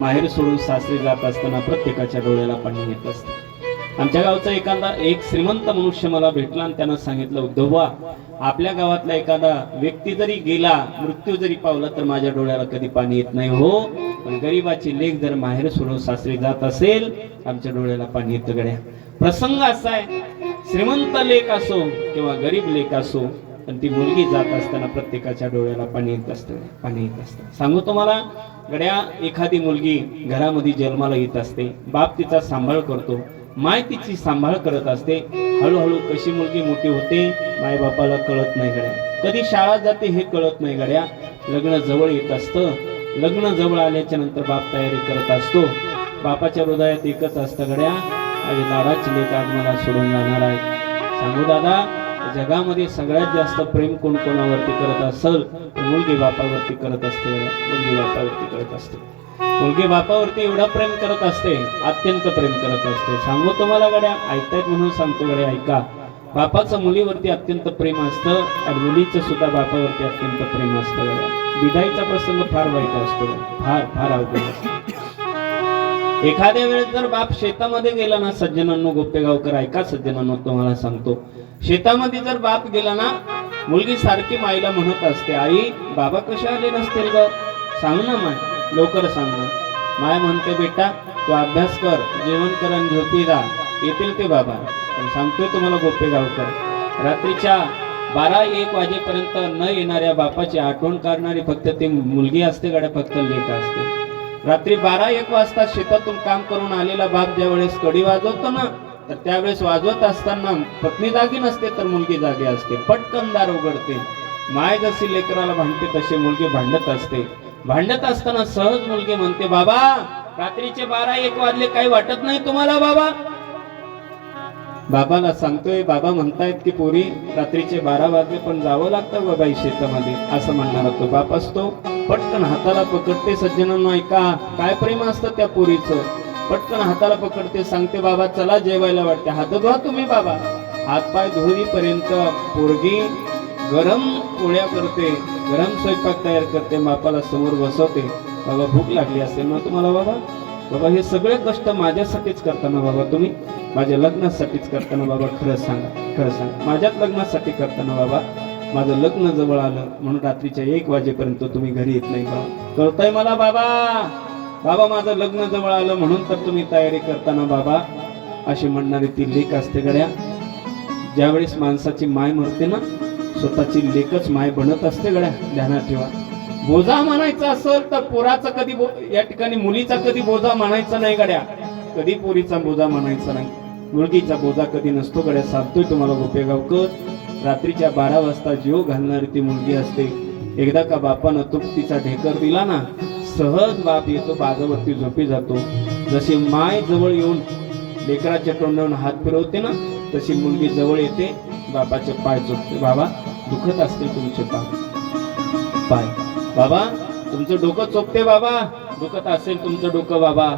माहेर सोडून सासरी जात असताना प्रत्येकाच्या डोळ्याला पाणी येत असतं. आमच्या गावचा एखादा एक श्रीमंत मनुष्य मला भेटला आणि त्यानं सांगितलं उद्धवा आपल्या गावातला एखादा व्यक्ती जरी गेला मृत्यू जरी पावला तर माझ्या डोळ्याला कधी पाणी येत नाही हो. पण गरीबाची लेख जर माहेर सोडून सासरी जात असेल आमच्या डोळ्याला पाणी येतं गड्या. प्रसंग असा आहे श्रीमंत लेख असो किंवा गरीब लेख असो पण ती मुलगी जात असताना प्रत्येकाच्या डोळ्याला पाणी येत असतं पाणी येत असतं. सांगू तुम्हाला गड्या एखादी मुलगी घरामध्ये जन्माला येत असते बाप तिचा सांभाळ करतो माय तिची सांभाळ करत असते हळूहळू कशी मुलगी मोठी होते माय बापाला कळत नाही गड्या. कधी शाळा जाते हे कळत नाही गड्या. लग्न जवळ येत असतं लग्न जवळ आल्याच्यानंतर बाप तयारी करत असतो. बापाच्या हृदयात एकच असतं गड्या आणि लाडाची लेख आज मला सोडून जाणार आहे सांगू दादा जगामध्ये सगळ्यात जास्त प्रेम कोण कोणावरती करत असेल तर मुलगी बापावरती करत असते मुलगी बापावरती करत असते. मुलगी बापावरती एवढा प्रेम करत असते अत्यंत प्रेम करत असते. सांगू तुम्हाला गड्या ऐकतायत म्हणून सांगतो गड्या ऐका. बापाचं मुलीवरती अत्यंत प्रेम असतं आणि मुलीचं सुद्धा बापावरती अत्यंत प्रेम असतं गड्या. विदाईचा प्रसंग फार वाईट असतो फार फार अवघड असतो. एखाद्या वेळेस जर बाप शेतामध्ये गेला ना सज्जनांनो गोप्यगावकर ऐका सज्जनांनो तुम्हाला सांगतो. शेतामध्ये जर बाप गेला ना मुलगी सारखी माईला म्हणत असते आई बाबा कशा आले नसतील ग? सांग ना माय लवकर सांग ना. माय म्हणते बेटा तू अभ्यास कर जेवण कर आणि झोपी जा. येतील ते बाबा. पण सांगतोय तुम्हाला गोप्यगावकर रात्रीच्या बारा एक वाजेपर्यंत न येणाऱ्या बापाची आठवण काढणारी फक्त ती मुलगी असते गाड्या फक्त लेख असते. रात्री बारा एक वाजता शेतातून काम करून आलेला बाप ज्या वेळेस कडी वाजवतो ना तर त्यावेळेस वाजवत असताना पत्नी जागी नसते तर मुलगी जागी असते. पटकन दार उघडते. माय जशी लेकराला भांडते तशी मुलगी भांडत असते. भांडत असताना सहज मुलगी म्हणते बाबा रात्रीचे बारा एक वाजले काही वाटत नाही तुम्हाला बाबा? बाबाला सांगतोय बाबा म्हणतायत की पोरी रात्रीचे बारा वाजले पण जावं लागतं बाबा शेतामध्ये. असं म्हणणारा तो बाप असतो. पटकन हाताला पकडते सज्जनांना ऐका काय प्रेम असतं त्या पोरीचं? पटकन हाताला पकडते सांगते बाबा चला जेवायला वाटते. हात धुवा तुम्ही बाबा. हातपाय धुवीपर्यंत पोरगी गरम पोळ्या करते गरम स्वयंपाक तयार करते बापाला समोर बसवते. बाबा भूक लागली असेल ना तुम्हाला बाबा? बाबा हे सगळे कष्ट माझ्यासाठीच करताना बाबा तुम्ही? माझ्या लग्नासाठीच करताना बाबा खरं सांगा खरं सांगा. माझ्याच लग्नासाठी करताना बाबा? माझं लग्न जवळ आलं म्हणून रात्रीच्या एक वाजेपर्यंत तुम्ही घरी येत नाही बाबा. कळतंय मला बाबा? बाबा माझं लग्न जवळ आलं म्हणून तर तुम्ही तयारी करताना बाबा अशी म्हणणारी ती लेख असते गड्या. ज्यावेळेस माणसाची माय मरते ना स्वतःची लेखच माय बनत असते गड्या ध्यानात ठेवा. बोजा म्हणायचा असेल तर पोराचा कधी बो- या ठिकाणी मुलीचा कधी बोजा म्हणायचा नाही गड्या. कधी पोरीचा बोजा म्हणायचा नाही. मुलगीचा बोजा कधी नसतो गड्या सांगतोय तुम्हाला गोपेगावकर. रात्रीच्या बारा वाजता जीव घालणारी ती मुलगी असते. एकदा का बापानं तो तिचा ढेकर दिला ना सहज बाप येतो बाजावरती झोपी जातो. जशी माय जवळ येऊन लेकराच्या तोंडावरून हात फिरवते ना तशी मुलगी जवळ येते बाबाचे पाय चोपते बाबा दुखत असते तुमचे पाय. पाय. बाबा तुमचं डोकं चोपते बाबा. दुखत असेल तुमचं डोकं बाबा.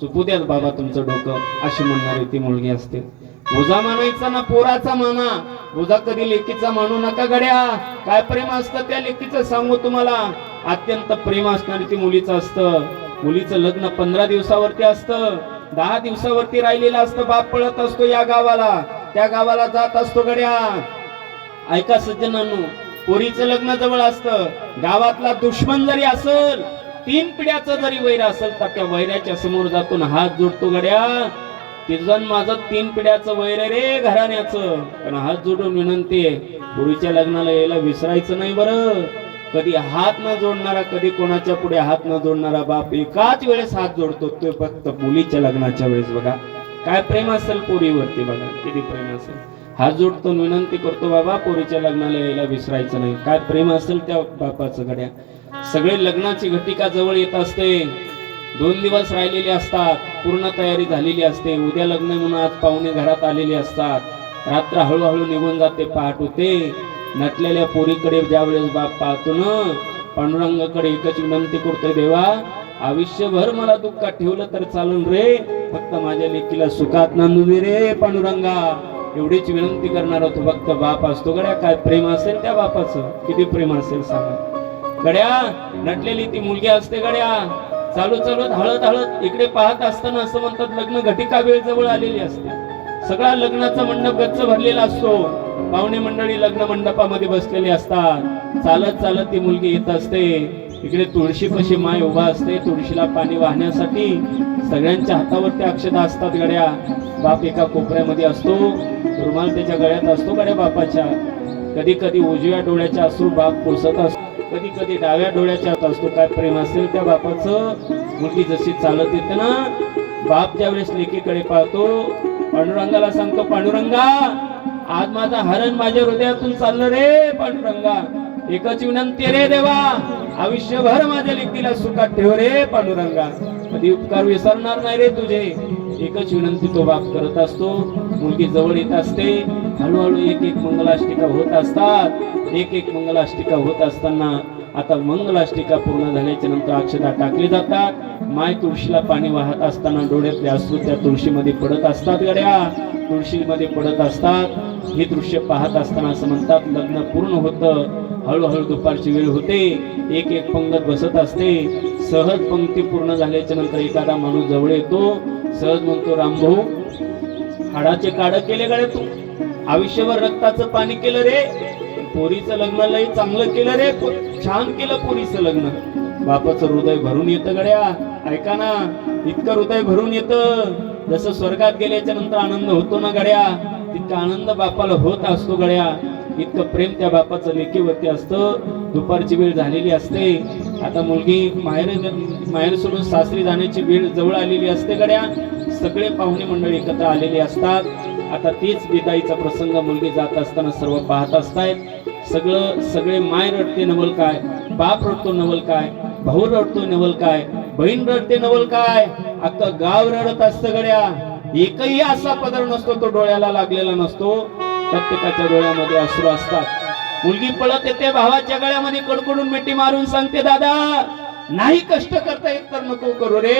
चुपू द्यात बाबा तुमचं डोकं अशी म्हणणारी ती मुलगी असते. ओझा मानायचा ना पोराचा माना. उदा कधी लेकीचा मानू नका गड्या. काय प्रेम असतं त्या लेकीचं सांगू तुम्हाला. अत्यंत प्रेम असणारी ती मुलीचं असतं. मुलीचं लग्न पंधरा दिवसावरती असतं. दहा दिवसावरती राहिलेलं असतं बाप पळत असतो या गावाला. त्या गावाला जात असतो गड्या. ऐका सज्जनांनो पोरीचं लग्न जवळ असतं. गावातला दुश्मन जरी असल तीन पिढ्याचं जरी वैर असेल तर त्या वैराच्या समोर जातून हात जोडतो गड्या. तिजन माझं तीन पिढ्याचं वैर रे घराण्याचं. पण हात जोडून विनंती आहे पोरीच्या लग्नाला यायला विसरायचं नाही बरं. कधी हात न जोडणारा कधी कोणाच्या पुढे हात न जोडणारा बाप एकाच वेळेस हात जोडतो. तो फक्त मुलीच्या लग्नाच्या वेळेस बघा. काय प्रेम असेल पोरीवरती बघा. किती प्रेम असेल. हात जोडतो विनंती करतो बाबा पोरीच्या लग्नाला यायला विसरायचं नाही. काय प्रेम असेल त्या बापाचं घड्या. सगळे लग्नाची घटिका जवळ येत असते. दोन दिवस राहिलेले असतात पूर्ण तयारी झालेली असते. उद्या लग्न म्हणून आज पाहुणे घरात आलेले असतात. रात्र हळूहळू निघून जाते पहाट होते. नटलेल्या पोरीकडे ज्यावेळेस बाप पाहतो ना पांडुरंगाकडे एकच विनंती करतोय देवा आयुष्यभर मला दुःखात ठेवलं तर चालून रे. फक्त माझ्या लेकीला सुखात नांदू दे रे पांडुरंगा. एवढीच विनंती करणार होतो फक्त बाप असतो. गड्या काय प्रेम असेल त्या बापाचं? किती प्रेम असेल सांगा. गड्या नटलेली ती मुलगी असते गड्या. चालू चालू हळद हळद इकडे पाहत असताना असं म्हणतात लग्न घटिका वेळ जवळ आलेली असते. सगळा लग्नाचा मंडप गच्च भरलेला असतो. पाहुणे मंडळी लग्न मंडपामध्ये बसलेली असतात. चालत चालत ती मुलगी येत असते. इकडे तुळशी पशी माय उभा असते. तुळशीला पाणी वाहण्यासाठी सगळ्यांच्या हातावरती अक्षता असतात गड्या. बाप एका कोपऱ्यामध्ये असतो. रुमाल त्याच्या गळ्यात असतो गड्या बापाच्या. कधी कधी उजव्या डोळ्याच्या असू बाप पोसत असतो. कधी कधी डाव्या डोळ्याच्या हात असतो काय प्रेम असेल त्या बापाचं मुलगी जशी चालत येते ना बाप ज्या वेळेस लेकीकडे पाहतो पांडुरंगाला सांगतो पांडुरंगा आज माझा हरण माझ्या हृदयातून चाललं रे पांडुरंगा. एकच विनंती रे देवा आयुष्यभर माझ्या लेकीला सुखात ठेव रे पांडुरंगा. कधी उपकार विसरणार नाही रे तुझे. एकच विनंती तो बाप करत असतो. मुलगी जवळ येत असते. हळूहळू एक एक मंगलाष्टिका होत असतात. एक एक मंगलाष्टिका होत असताना आता मंगलाष्टिका पूर्ण झाल्याच्यानंतर अक्षता टाकली जातात. माय तुळशीला पाणी वाहत असताना डोळ्यातले असू त्या तुळशीमध्ये पडत असतात गड्या. तुळशीमध्ये पडत असतात. हे दृश्य पाहत असताना असं म्हणतात लग्न पूर्ण होतं. हळूहळू दुपारची वेळ होते. एक एक पंगत बसत असते. सहज पंक्ती पूर्ण झाल्याच्यानंतर एखादा माणूस जवळ येतो. सहज म्हणतो रामभाऊ हाडाचे काढ केले गड्या तू. आयुष्यभर रक्ताचं पाणी केलं रे. पोरीचं लग्न लई चांगलं केलं रे. छान केलं पोरीचं लग्न. बापाचं हृदय भरून येतं गड्या. ऐका ना इतकं हृदय भरून येतं. जसं स्वर्गात गेल्याच्यानंतर आनंद होतो ना गड्या. तितका आनंद बापाला होत असतो गड्या. इतकं प्रेम त्या बापाचं लेकीवरती असतं. दुपारची वेळ झालेली असते. आता मुलगी माहेर माहेर सोडून सासरी जाण्याची वेळ जवळ आलेली असते गड्या. सगळे पाहुणे मंडळी एकत्र आलेले असतात. आता तीच विदाईचा प्रसंग मुलगी जात असताना सर्व पाहत असतायत. सगळं सगळे माय रडते नवल काय? बाप रडतो नवल काय? भाऊ रडतो नवल काय? बहीण रडते नवल काय? अख्खं गाव रडत असतं गड्या. एकही असा पदर नसतो तो डोळ्याला लागलेला नसतो. प्रत्येकाच्या डोळ्यामध्ये अश्रू असतात. मुलगी पळत येते भावाच्या गळ्यामध्ये कडकडून मिठी मारून सांगते दादा नाही कष्ट करता येत तर नको करू रे.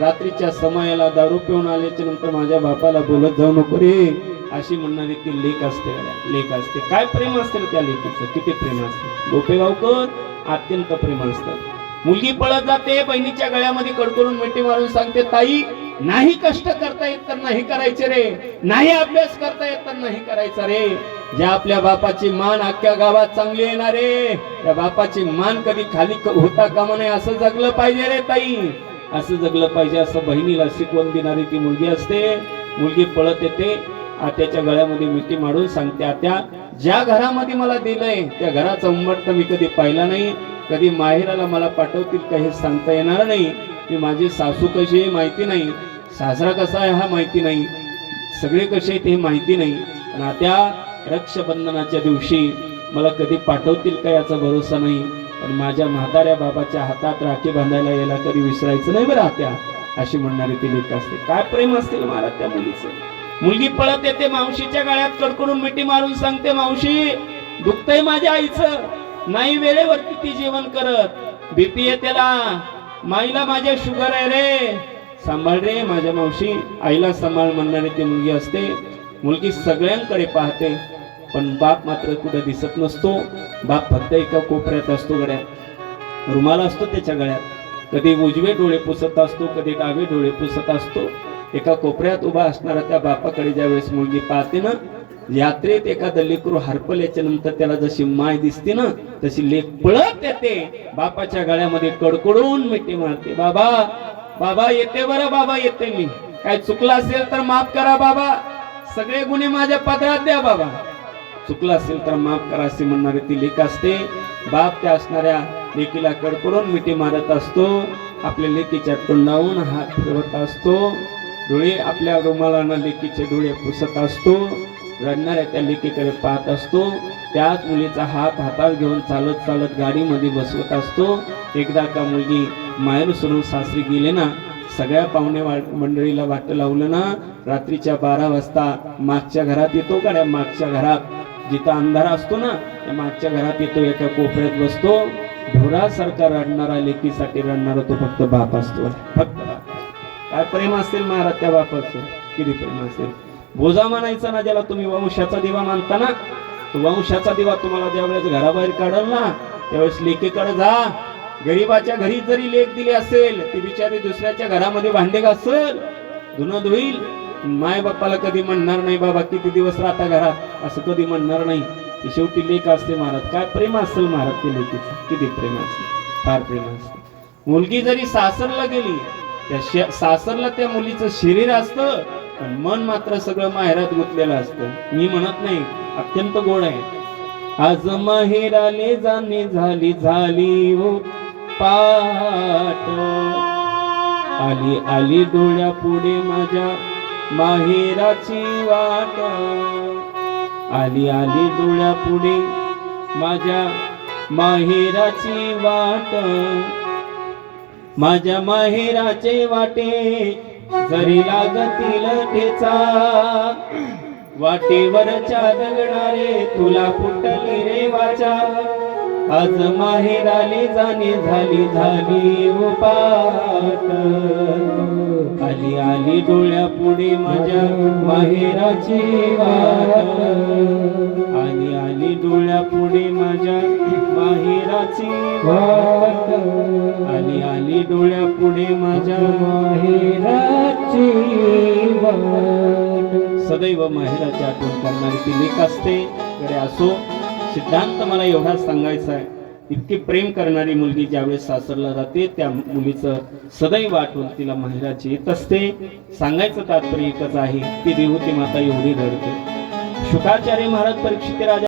रात्रीच्या समयाला दारू पिऊन आल्याच्यानंतर माझ्या बापाला बोलत जाऊ नको रे. अशी म्हणणारी ती लेख असते लेख असते. काय प्रेम असते त्या लेखीचं? किती प्रेम असते? गोपेगावकर अत्यंत प्रेम असतात मुलगी पळत जाते बहिणीच्या गळ्यामध्ये कडकडून मिठी मारून सांगते ताई नाही कष्ट करता येत तर नाही करायचे रे. नाही अभ्यास करता येत तर नाही करायचा रे. ज्या आपल्या बापाची मान अख्ख्या गावात चांगली येणार रे त्या बापाची मान कधी खाली होता कामा नये असं जगलं पाहिजे रे ताई. असं जगलं पाहिजे असं बहिणीला शिकवण देणारी ती मुलगी असते. मुलगी पळत येते आत्याच्या गळ्यामध्ये मिठी मारून सांगते आत्या ज्या घरामध्ये मला दिलंय त्या घराचा उंबट मी कधी पाहिला नाही. कधी माहेराला मला पाठवतील का हे सांगता येणार नाही. की माझी सासू कशी आहे माहिती नाही. सासरा कसा आहे हा माहिती नाही. सगळे कसे आहेत हे माहिती नाही. पण आता रक्षाबंधनाच्या दिवशी मला कधी पाठवतील का याचा भरोसा नाही? पण माझ्या म्हाताऱ्या बाबाच्या हातात राखी बांधायला यायला कधी विसरायचं नाही बरं त्या अशी म्हणणारी ती लेख असते. काय प्रेम असतील मला त्या मुलीचं? मुलगी पळत येते मावशीच्या गाळ्यात कडकडून मिठी मारून सांगते मावशी दुखतंय माझ्या आईचं. नाही वेळेवरती ती जेवण करत. भीती आहे त्याला माईला माझ्या शुगर आहे रे. सांभाळ रे माझ्या मावशी. आईला सांभाळ म्हणणारी ती मुलगी असते. मुलगी सगळ्यांकडे पाहते. पण बाप मात्र कुठे दिसत नसतो. बाप फक्त एका कोपऱ्यात असतो गळ्यात रुमाल असतो त्याच्या गळ्यात. कधी उजवे डोळे पुसत असतो कधी डावे डोळे पुसत असतो. एका कोपऱ्यात उभा असणारा त्या बापाकडे ज्या वेळेस मुलगी पाहते ना यात्रेत एका लेकरू हरपल्याच्या नंतर त्याला जशी माय दिसते ना तशी लेख पळत येते. बापाच्या गळ्यामध्ये कडकडून मिठी मारते. बाबा बाबा येते बरं बाबा येते मी. काय चुकलं असेल तर माफ करा बाबा. सगळे गुन्हे माझ्या पदरात द्या बाबा. चुकलं असेल तर माफ करा असे म्हणणारी ती लेख असते. बाप त्या असणाऱ्या लेकीला कडकडून मिठी मारत असतो. आपल्या लेकीच्या तोंडावून हात फिरवत असतो. डोळे आपल्या रुमालानं लेकीचे डोळे पुसत असतो. रडणाऱ्या त्या लेकीकडे पाहत असतो. त्याच मुलीचा हात हातात घेऊन चालत चालत गाडीमध्ये बसवत असतो. एकदा का मुलगी माहेर सोडून सासरी गेले ना सगळ्या पाहुणे मंडळीला वाट लावलं ना रात्रीच्या बारा वाजता मागच्या घरात येतो गाड्या मागच्या घरात. जिथं अंधार असतो ना त्या मागच्या घरात येतो एका कोपऱ्यात बसतो. ढोरासारखा रडणारा लेकीसाठी रडणारा तो फक्त बाप असतो. फक्त काय प्रेम असेल महाराज त्या बापाचं? किती प्रेम असेल? बोजा म्हणायचा ना ज्याला तुम्ही वंशाचा दिवा मानता ना तो वंशाचा दिवा तुम्हाला ज्यावेळेस घराबाहेर काढल ना त्यावेळेस लेकीकडे जा. गरीबाच्या घरी जरी लेख दिली असेल ती बिचारी दुसऱ्याच्या घरामध्ये भांडे घासल. धुणं धुईल. माय बाप्पाला कधी म्हणणार नाही बाबा किती दिवस राहता घरात? असं कधी म्हणणार नाही. ती शेवटी लेख असते महाराज. काय प्रेम असेल महाराज ते लेखीचं? किती प्रेम असेल फार प्रेम असते. मुलगी जरी सासरला गेली त्या सासरला त्या मुलीचं शरीर असतं पण मन मात्र सगळं माहेरात गुंतलेलं असतं. मी म्हणत नाही अत्यंत गोड आहे. आज माहेराले जाणे झाली झाली हो पाट आली आली डोळ्या पुढे माझ्या माहेराची वाट. आली आली डोळ्या पुढे माझ्या माहेराची वाट. माझ्या माहेराचे वाटे जरी लागतील ठेचा. वाटेवरच्या दगडारे तुला फुटली रे वाचा. आज माहेराले जाणे झाली झाली उपाट. आली आली डोळ्या पुढे माझ्या माहेराची वाट. आली आली डोळ्या पुढे माझ्या माहेराची वाट. आली आली डोळ्या पुढे माझ्या माहेराची वाट. सदैव माहेराची आठवण करणारी ती लेख असते कडे असो. सिद्धांत मला एवढाच सांगायचा आहे. इतकी प्रेम करणारी मुलगी ज्यावेळेस सासरला जाते त्या मुलीचं सदैव आठवण तिला महिराची येत असते. सांगायचं तात्पर्य एकच आहे ती देवती माता एवढी घडते शुकाचार्य महाराज परीक्षित राजा